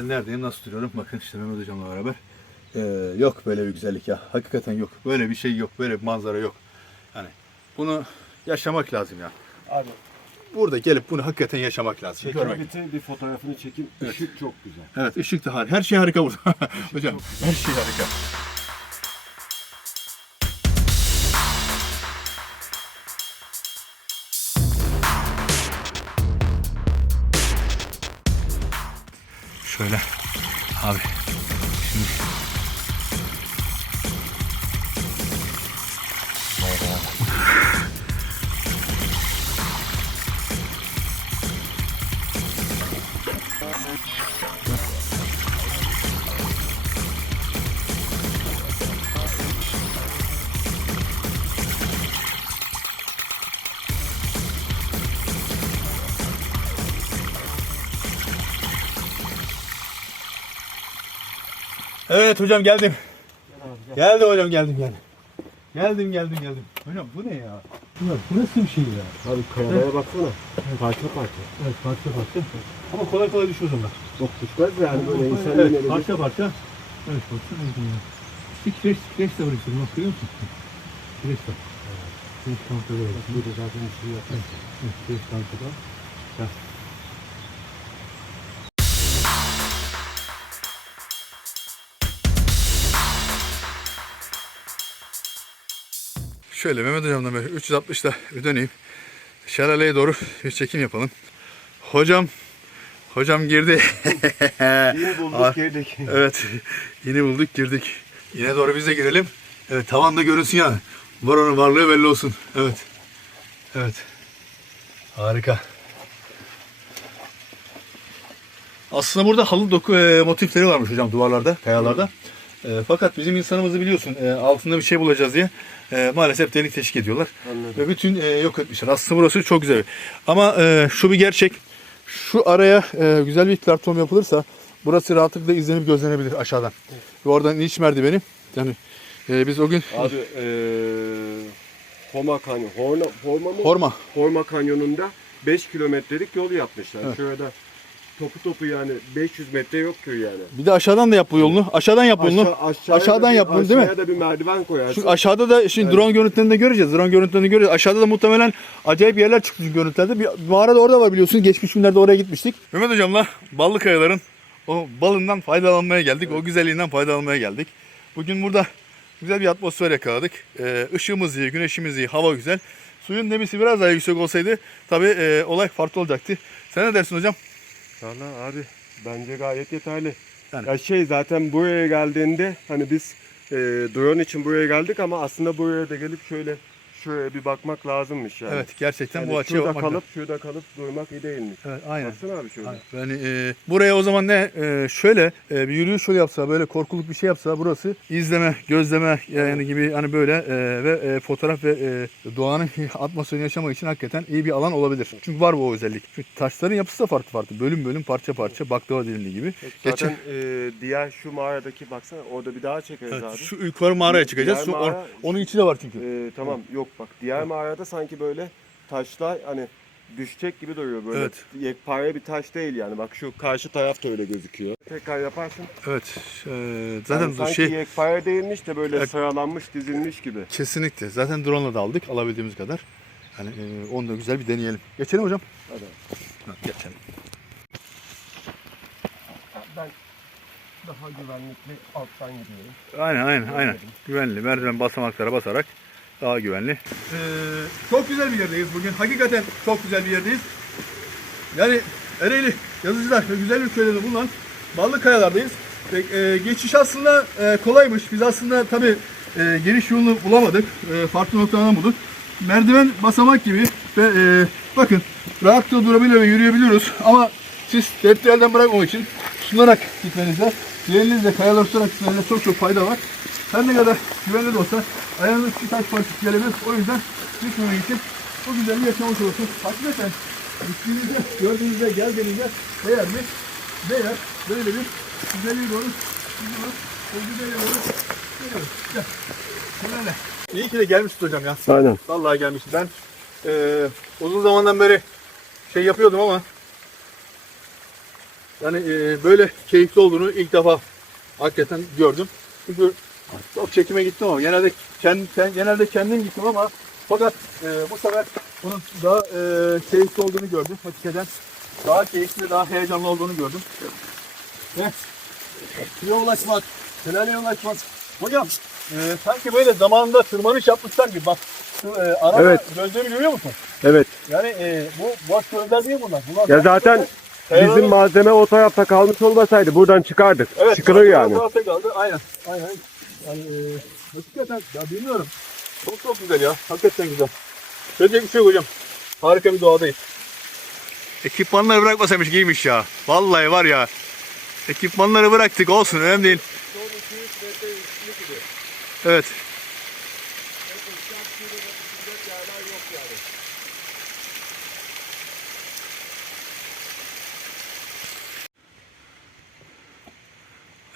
Ben neredeyim, nasıl duruyorum? Bakın işte Mehmet Hocam'la beraber. Ee, yok böyle bir güzellik ya. Hakikaten yok. Böyle bir şey yok. Böyle bir manzara yok. Yani bunu yaşamak lazım ya. Abi Burada gelip bunu hakikaten yaşamak lazım. Görmek. çekebilite bir fotoğrafını çekeyim. Işık çok güzel. Evet ışık da harika. Her şey harika burada. Hocam her şey harika. Şöyle Evet hocam geldim. Geldi hocam geldim geldim. Geldim geldim geldim. Hocam bu ne ya? Hocam bu nasıl bir şey ya? Abi kayalara baksana. Parça parça. Evet parça parça. Ama kolay kolay düşmez onlar. Çok düşmez yani böyle insan evet, evet, parça parça. Evet parça oldu ya. İşte kireç, kireç de işte. Bak görüyor musun? Kireç var. Kireç kampta böyle. Burada zaten bir şey yok. Evet, kireç kampta. Ya. Şöyle Mehmet Hocam'dan böyle 360'da bir döneyim. Şelaleye doğru bir çekim yapalım. Hocam, hocam girdi. Yine bulduk girdik. Evet. Yeni bulduk girdik. Yine doğru biz de girelim. Evet tavanda görünsün yani. Var onun varlığı belli olsun. Evet. Evet. Harika. Aslında burada halı doku e, motifleri varmış hocam duvarlarda, kayalarda. E, fakat bizim insanımızı biliyorsun e, altında bir şey bulacağız diye e, maalesef delik teşvik ediyorlar. Anladım. Ve bütün e, yok etmişler. Aslında burası çok güzel. Ama e, şu bir gerçek. Şu araya e, güzel bir platform yapılırsa burası rahatlıkla izlenip gözlenebilir aşağıdan. Ve oradan iniş merdiveni. Yani e, biz o gün Abi eee Homa Kanyon, Horna, Horma mı? Horma. Horma Kanyonu'nda 5 kilometrelik yol yapmışlar. Şurada topu topu yani 500 metre yok köy yani. Bir de aşağıdan da yap bu yolunu. Aşağıdan yap yolunu. Aşağı- aşağıya Aşağıdan da bir- yap bunu değil mi? Aşağıya da bir merdiven koyarsın. Şu aşağıda da şimdi drone görüntülerinde göreceğiz. Drone görüntülerinde göreceğiz. Aşağıda da muhtemelen acayip yerler çıktı çünkü görüntülerde. Bir mağara da orada var biliyorsunuz. Geçmiş günlerde oraya gitmiştik. Mehmet hocamla Ballı Kayaların o balından faydalanmaya geldik. O güzelliğinden faydalanmaya geldik. Bugün burada güzel bir atmosfer yakaladık. Ee, ışığımız iyi, güneşimiz iyi, hava güzel. Suyun demisi biraz daha yüksek olsaydı tabii e, olay farklı olacaktı. Sen ne dersin hocam? Valla abi bence gayet yeterli. Yani- Ya şey zaten buraya geldiğinde hani biz e, drone için buraya geldik ama aslında buraya da gelip şöyle şuraya bir bakmak lazımmış yani. Evet gerçekten Yani bu açıya şurada bakmak kalıp lazım. şurada kalıp durmak iyi değilmiş. Evet, aynen. Baksana abi şöyle. Yani e, buraya o zaman ne e, şöyle e, bir yürüyüş yolu yapsa böyle korkuluk bir şey yapsa burası izleme, gözleme yani gibi hani böyle e, ve e, fotoğraf ve e, doğanın atmosferini yaşamak için hakikaten iyi bir alan olabilir. Çünkü var bu o özellik. Çünkü taşların yapısı da farklı farklı. Bölüm bölüm parça parça baklava dilimli gibi. Zaten e, diğer şu mağaradaki baksana orada bir daha çekeriz Evet, abi. şu yukarı mağaraya çıkacağız. Diğer Şu, or- mağara- onun içi de var çünkü. E, tamam yok bak diğer mağarada sanki böyle taşlar hani düşecek gibi duruyor böyle. Evet. Yekpare bir taş değil yani. Bak şu karşı taraf da öyle gözüküyor. Tekrar yaparsın. Evet. e, zaten Yani sanki şey yekpare değilmiş de böyle Evet. sıralanmış, dizilmiş gibi. kesinlikle. Zaten drone'la da aldık alabildiğimiz kadar. Yani e, onu da güzel bir deneyelim. Geçelim hocam. Hadi. Ha, geçelim. Ben daha güvenlikli alttan gidiyorum. Aynen aynen aynen. Güvenli. Merdiven basamaklara basarak daha güvenli. Ee, çok güzel bir yerdeyiz bugün. Hakikaten çok güzel bir yerdeyiz. Yani Ereğli yazıcılar güzel bir köyde bulunan Ballı Kayalardayız. Ve, e, geçiş aslında e, kolaymış. Biz aslında tabi giriş yolunu bulamadık. E, farklı noktalardan bulduk. Merdiven basamak gibi ve e, bakın rahatça durabiliyor ve yürüyebiliyoruz. Ama siz tehdit elden bırakmamak için sunarak gitmenizde, elinizle kayalar tutarak gitmenizde çok çok fayda var. Her ne kadar güvenli de olsa ayağınız bir taş parçası gelebilir. O yüzden düşmemek için bu güzelliği yaşamış olursunuz. Hakikaten gittiğinizde, gördüğünüzde, geldiğinizde değer mi? Değer. Böyle bir güzelliği doğru. güzelliğe doğru geliyoruz. Gel. Şöyle. İyi ki de gelmişsin hocam ya. Aynen. Vallahi gelmişsin. Ben eee, uzun zamandan beri şey yapıyordum ama Yani e, böyle keyifli olduğunu ilk defa hakikaten gördüm. Çünkü çok çekime gittim ama genelde kendim, genelde kendim gittim ama fakat e, bu sefer bunun daha e, keyifli olduğunu gördüm. Hakikaten daha keyifli, daha heyecanlı olduğunu gördüm. Ve suya ulaşmak, şelaleye ulaşmak. Hocam e, sanki böyle zamanında tırmanış yapmışlar gibi bak. E, araba Evet. gözlerini görüyor musun? Evet. Yani e, bu boş gözler değil bunlar. bunlar Ya zaten bizim malzeme o tarafta kalmış olmasaydı buradan çıkardık. Evet, Çıkılır yani. Tarafta kaldı. Aynen. Aynen. Yani e, hakikaten ya bilmiyorum. Çok çok güzel ya. Hakikaten güzel. Söyleyecek bir şey yok hocam. Harika bir doğadayız. Ekipmanları bırakmasaymış giymiş ya. Vallahi var ya. Ekipmanları bıraktık olsun önemli değil. Evet.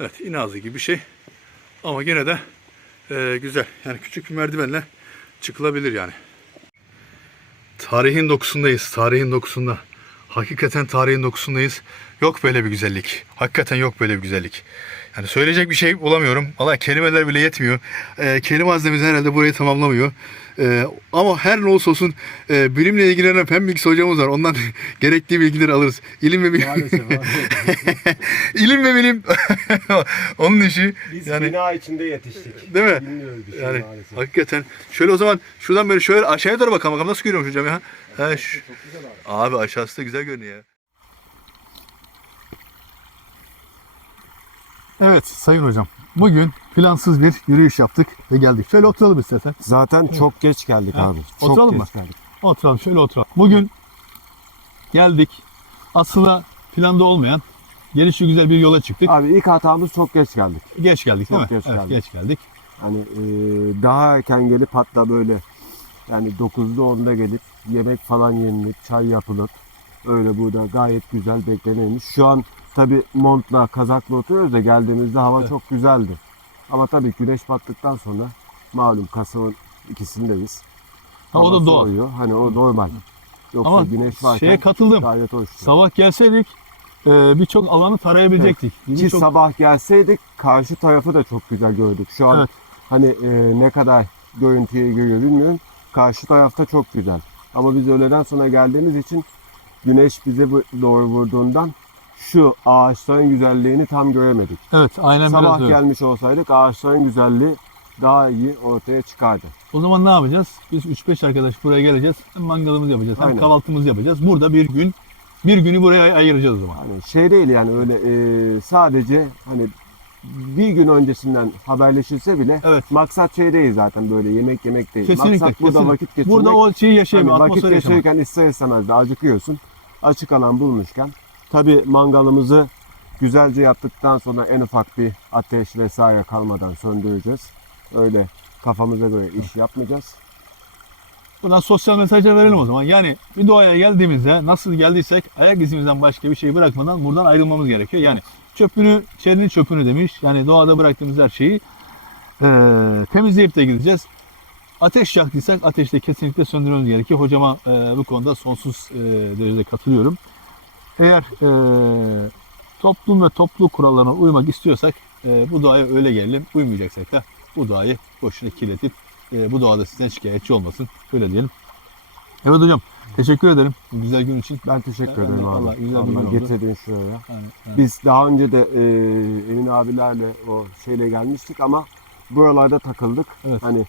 Evet inazı gibi bir şey. Ama gene de e, güzel. Yani küçük bir merdivenle çıkılabilir yani. Tarihin dokusundayız. Tarihin dokusunda. Hakikaten tarihin dokusundayız. Yok böyle bir güzellik. Hakikaten yok böyle bir güzellik. Yani söyleyecek bir şey bulamıyorum. Valla kelimeler bile yetmiyor. E, kelime haznemiz herhalde burayı tamamlamıyor. E, ama her ne olursa olsun e, bilimle ilgilenen fen bilgisi hocamız var. Ondan gerektiği bilgileri alırız. İlim ve bilim. İlim ve bilim. Onun işi. Biz yani bina içinde yetiştik. Değil mi? Bilmiyoruz bir şey yani maalesef. hakikaten. Şöyle o zaman şuradan böyle şöyle aşağıya doğru bakalım. Bakalım nasıl görüyormuş hocam ya. He, şu- abi aşağısı da güzel görünüyor ya. Evet sayın hocam. Bugün plansız bir yürüyüş yaptık ve geldik. Şöyle oturalım istersen. Zaten çok geç geldik abi. Çok oturalım geç mı? geldik. Oturalım şöyle oturalım. Bugün geldik. Aslında planda olmayan gelişi güzel bir yola çıktık. Abi ilk hatamız çok geç geldik. Geç geldik değil Çok mi? geç evet, geldik. geç geldik. Hani e, daha erken gelip hatta böyle yani 9'da 10'da gelip yemek falan yenilip çay yapılıp öyle burada gayet güzel beklenilmiş. Şu an tabi montla kazakla oturuyoruz da geldiğimizde hava Evet. çok güzeldi. Ama tabii güneş battıktan sonra malum Kasım'ın ikisindeyiz. Ha, o da doğal. soğuyor. Hani o normal. Yoksa Ama güneş varken şeye katıldım. gayet hoştu. Sabah gelseydik e, birçok alanı tarayabilecektik. Ki Birçok- sabah gelseydik karşı tarafı da çok güzel gördük. Şu an Evet. hani e, ne kadar görüntüye görüyor bilmiyorum. Karşı tarafta çok güzel. Ama biz öğleden sonra geldiğimiz için güneş bize doğru vurduğundan şu ağaçların güzelliğini tam göremedik. Evet aynen biraz Sabah öyle. gelmiş olsaydık ağaçların güzelliği daha iyi ortaya çıkardı. O zaman ne yapacağız? Biz 3-5 arkadaş buraya geleceğiz. Hem mangalımızı yapacağız hem Aynen. kahvaltımızı yapacağız. Burada bir gün bir günü buraya ay- ayıracağız o zaman. Hani şey değil yani öyle e, sadece hani bir gün öncesinden haberleşilse bile Evet. maksat şey değil zaten böyle yemek yemek değil. Kesinlikle. maksat burada kesinlikle. vakit geçirmek. Burada o şeyi Hani yaşayamıyor. vakit atmosferi yaşamak. geçirirken ister istemez de acıkıyorsun. Açık alan bulmuşken. Tabi mangalımızı güzelce yaptıktan sonra en ufak bir ateş vesaire kalmadan söndüreceğiz. Öyle kafamıza göre iş yapmayacağız. Buradan sosyal mesajlar verelim o zaman. Yani bir doğaya geldiğimizde nasıl geldiysek ayak izimizden başka bir şey bırakmadan buradan ayrılmamız gerekiyor. Yani çöpünü, çerini çöpünü demiş. Yani doğada bıraktığımız her şeyi eee, temizleyip de gideceğiz. Ateş yaktıysak ateşte kesinlikle söndürmemiz gerekiyor. Hocama eee, bu konuda sonsuz eee, derecede katılıyorum. Eğer eee, toplum ve topluluk kurallarına uymak istiyorsak eee, bu doğaya öyle gelelim. Uymayacaksak da bu doğayı boşuna kirletip eee, bu doğada sizden şikayetçi olmasın. Öyle diyelim. Evet hocam. Teşekkür ederim bu güzel gün için. Ben teşekkür Evet, ederim vallahi abi. güzel bir gün Vallahi oldu. getirdin şuraya. Yani, yani. Biz daha önce de e, Emin abilerle o şeyle gelmiştik ama buralarda takıldık. Evet. Hani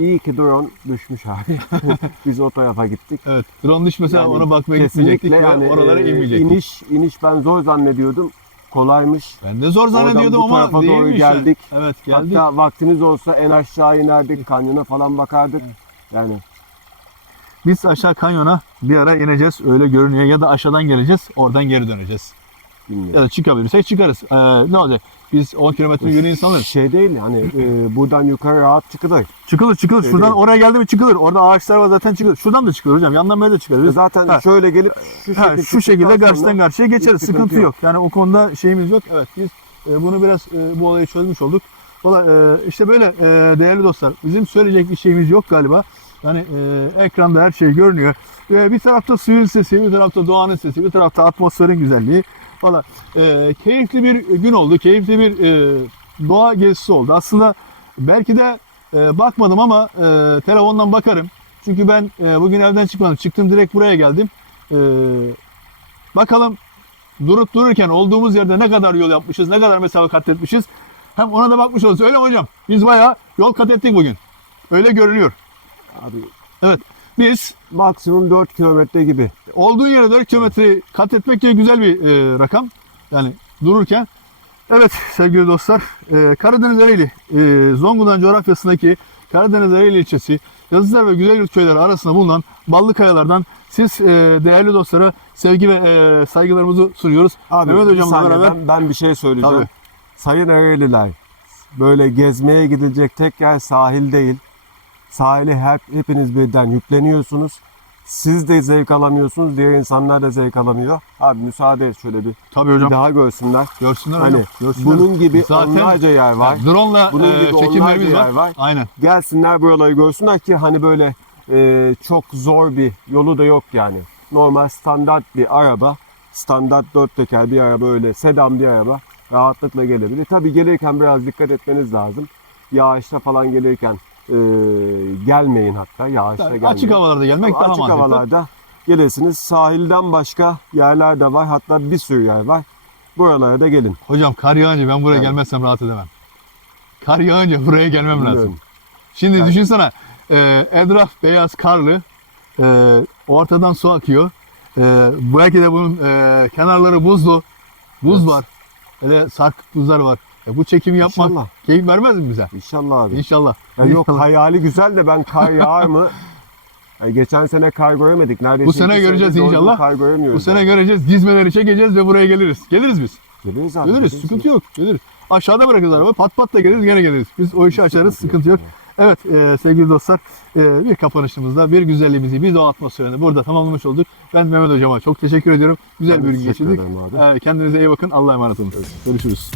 iyi ki drone düşmüş abi. Biz o tarafa gittik. Evet. Drone düşmese Yani ona bakmaya gitmeyecektik ve oralara e, inmeyecektik. iniş, iniş ben zor zannediyordum. Kolaymış. Ben de zor Oradan zannediyordum bu ama tarafa doğru değilmiş. yani. geldik. Evet geldik. Hatta vaktiniz olsa en aşağı inerdik, kanyona falan bakardık. Evet. Yani Biz aşağı kanyona bir ara ineceğiz öyle görünüyor ya da aşağıdan geleceğiz oradan geri döneceğiz. Ya bilmiyorum. da çıkabilirsek çıkarız. Ee, ne olacak? Biz 10 kilometre yürüyen insanlarız. Şey değil hani e, buradan yukarı rahat çıkılır. Çıkılır çıkılır. Şey Şuradan değil. oraya geldi mi çıkılır. Orada ağaçlar var zaten çıkılır. Şuradan da çıkılır hocam. Yandan böyle de çıkarız. Zaten Ha. şöyle gelip şu Ha, şekilde şu şekilde karşıdan karşıya geçeriz. Sıkıntı, sıkıntı yok. Yani o konuda şeyimiz yok. Evet biz e, bunu biraz e, bu olayı çözmüş olduk. Valla e, işte böyle e, değerli dostlar. Bizim söyleyecek bir şeyimiz yok galiba. Yani e, ekranda her şey görünüyor. E, bir tarafta suyun sesi, bir tarafta doğanın sesi, bir tarafta atmosferin güzelliği. Valla e, keyifli bir gün oldu. Keyifli bir e, doğa gezisi oldu. Aslında belki de e, bakmadım ama e, telefondan bakarım. Çünkü ben e, bugün evden çıkmadım. Çıktım direkt buraya geldim. E, bakalım durup dururken olduğumuz yerde ne kadar yol yapmışız, ne kadar mesafe kat etmişiz. Hem ona da bakmış oluruz. Öyle mi hocam? Biz bayağı yol kat ettik bugün. Öyle görünüyor. Abi Evet. Biz maksimum 4 kilometre gibi. olduğun yere 4 kilometre kat etmek de güzel bir e, rakam. Yani dururken. Evet sevgili dostlar, e, Karadeniz Ereğli, e, Zonguldak coğrafyasındaki Karadeniz Ereğli ilçesi, Yazıcılar ve Güzelyurt köyleri arasında bulunan Ballı Kayalar'dan siz e, değerli dostlara sevgi ve e, saygılarımızı sunuyoruz. Abi Mehmet hocamla beraber ben, ben bir şey söyleyeceğim. Tabii. Sayın Ereğliler, böyle gezmeye gidilecek tek yer sahil değil. Sahile hep, hepiniz birden yükleniyorsunuz. Siz de zevk alamıyorsunuz, diğer insanlar da zevk alamıyor. Abi müsaade et şöyle bir, tabii hocam bir daha görsünler. görsünler Hani hocam. Görsünler. bunun gibi Zaten- onlarca yer var. Drone'la Bunun e, gibi çekimlerimiz var. yer var. Aynen. Gelsinler buraları görsünler ki hani böyle e, çok zor bir yolu da yok yani. Normal standart bir araba, standart dört teker bir araba öyle sedan bir araba rahatlıkla gelebilir. Tabii gelirken biraz dikkat etmeniz lazım. Yağışta falan gelirken e, gelmeyin hatta yağışta gelmeyin. Açık havalarda gelmek daha Açık mantıklı. havalarda gelirsiniz. Sahilden başka yerler de var. Hatta bir sürü yer var. Buralara da gelin. Hocam kar yağınca ben buraya Evet. gelmezsem rahat edemem. Kar yağınca buraya gelmem lazım. Bilmiyorum. Şimdi Yani- düşünsene e, etraf beyaz karlı e, ortadan su akıyor. E, belki de bunun e, kenarları buzlu. Buz Evet. var. Böyle sarkık buzlar var. E, bu çekimi yapmak İnşallah. keyif vermez mi bize? İnşallah abi. İnşallah. Ya yok İnşallah. hayali güzel de ben kar yağar mı? Yani geçen sene kar göremedik. Neredeyse Bu sene göreceğiz inşallah. Kar göremiyoruz. Bu sene göreceğiz. Dizmeleri çekeceğiz ve buraya geliriz. Geliriz biz. Geliriz abi. Geliriz. geliriz. Sıkıntı yok. Geliriz. Aşağıda bırakırız araba. Pat pat da geliriz. Gene geliriz. Biz o işi açarız. Sıkıntı yok. Evet e, sevgili dostlar e, bir kapanışımızda bir güzelliğimizi bir doğa atmosferini burada tamamlamış olduk. Ben Mehmet Hocam'a çok teşekkür ediyorum. Güzel Ben bir gün geçirdik. E, kendinize iyi bakın. Allah'a emanet olun. Görüşürüz.